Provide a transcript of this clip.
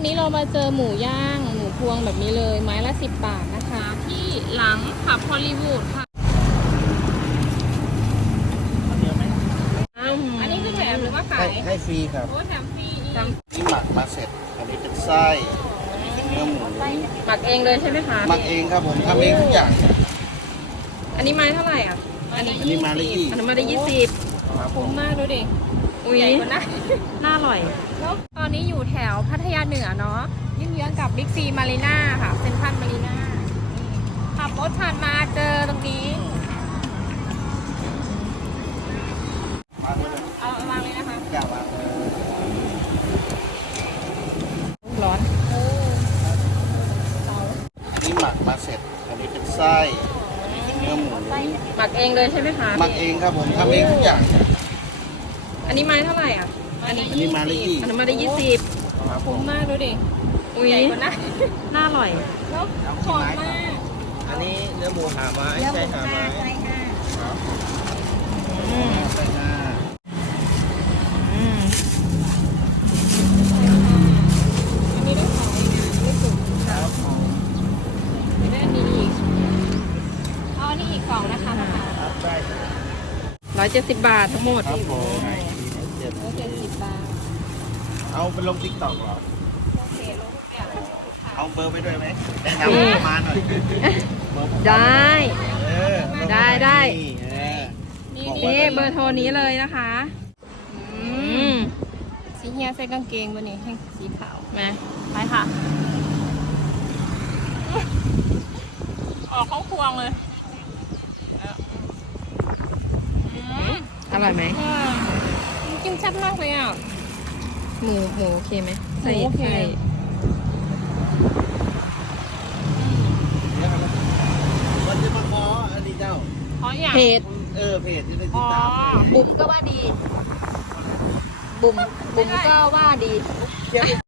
วันนี้เรามาเจอหมูย่าง หมูพวงแบบนี้เลย ไม้ละสิบบาทนะคะ ที่หลังผับฮอลลีวูดค่ะอันนี้คือแถมหรือว่าขาให้ยให้ฟรีครับโอ้แถมฟรีอีกนี่หมักมาเสร็จ อันนี้เป็นไส้อันนี้เป็นเนื้อหมูหมักเองเลยใช่ไหมคะหมักเองครับผมทำเองทุกอย่าง อันนี้ไม้เท่าไหร่อะ อันนี้อันนี้ไม้ละยี่สิบ อันนี้ไมาได้ยี่สิบครับผคุ้มมมากดูดิอุ้ยใหญ่กว่านะน่าอร่อยแล้ว ตอนนี้อยู่แถวพัทยาเหนือเนาะยิ่งเยื้องกับบิ๊กซีมารีนาค่ะเซ็นทรัลมารีนาขับรถผ่านมาเจอตรงนี้มาเลยเอาเอาวางเลยนะคะอย่าวางเลยร้อนนี่หมักมาเสร็จ อันนี้เป็นไส้อันนี้เป็นเนื้อหมูหมักเองเลยใช่ไหมคะหมักเองครับผมทำเองทุกอย่าง อันนี้ไม้เท่าไหร่อะ อันนี้อันนี้ไม้ละยี่สิบอันนี้ไมาได้ยี่สิบครับผคุ้มมมากดูดิอุ้ยใหญ่กว่านะน่าอร่อยแล้วหอมมาก อันนี้เนื้อหมูหาไม้ใช่หาไม้ครับอืมใช่หน้าอืมอันนี้ได้ขายนะได้สุกครับผมได้อันนี้อีกเอาอันนี้อีกกล่องนะคะนะคะครับได้ครับร้อยเจ็ดสิบบาททั้งหมดครับผม เจ็ดโอเคสิบบาทเอาไปลงติ๊กต็อกเหรอ โอเคลงทุกอย่างเอาเบอร์ไปด้วยไหมแนะนำมาหน่อยเบอร์ผมได้ เออได้ได้ นี่เออ นี่บอกนี่นี่เบอร์โทรนี้เลยนะคะอืมสีเฮียใส่กางเกงตัวนี้ให้สีขาว มาไปค่ะ ออกเข้าควงเลยอืมอร่อยไหมอ่า กินแซ่บมากเลยอะ หมูหมูโอเคไหมใส่หมูโอเค ใส่มันจะมาขออันนี้เจ้าเพราะอย่างเพจเออเพจที่ได้ติอ๋ดอตามบุ๋มก็ว่าดี บุ๋มบุ๋มก็ว่าดี เขียน